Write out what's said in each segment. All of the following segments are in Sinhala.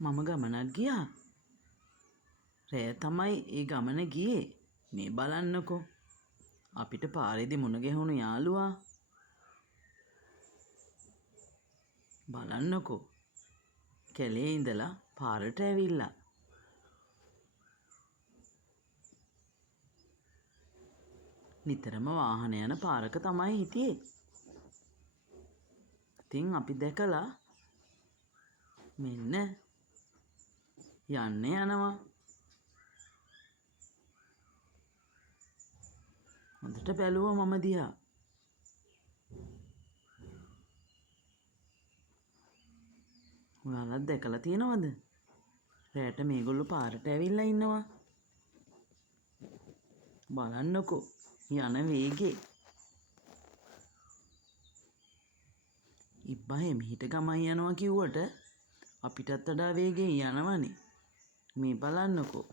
මම ගමනක් ගියා. රෑ තමයි ඒ ගමන ගියේ. මේ බලන්නකෝ. අපිට පාරේදී මුණ ගැහුණු යාළුවා. බලන්නකෝ. කැලේ ඉඳලා පාරට ඇවිල්ලා. නිතරම වාහන යන පාරක තමයි හිටියේ. ඉතින් අපි දැකලා මෙන්න යන්න යනවා. හොඳට බැලුවා මම දිහා. ඔයාලත් දැකලා තියෙනවද? රැට මේගොල්ලෝ පාරට ඇවිල්ලා ඉන්නවා. බලන්නකෝ යන වේගේ. ඉබ්බා එමිහිට ගමන් යනවා කිව්වට අපිටත් වඩා වේගෙන් යනවනේ. මේ බලන්නකෝ.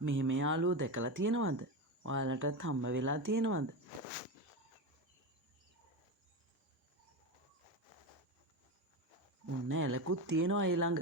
මෙහෙම යාළුවෝ දැකලා තියෙනවද? ඔයාලටත් හම්බ වෙලා තියෙනවද? ඔන්න ඇලකුත් තියෙනවා ඒ ළඟ.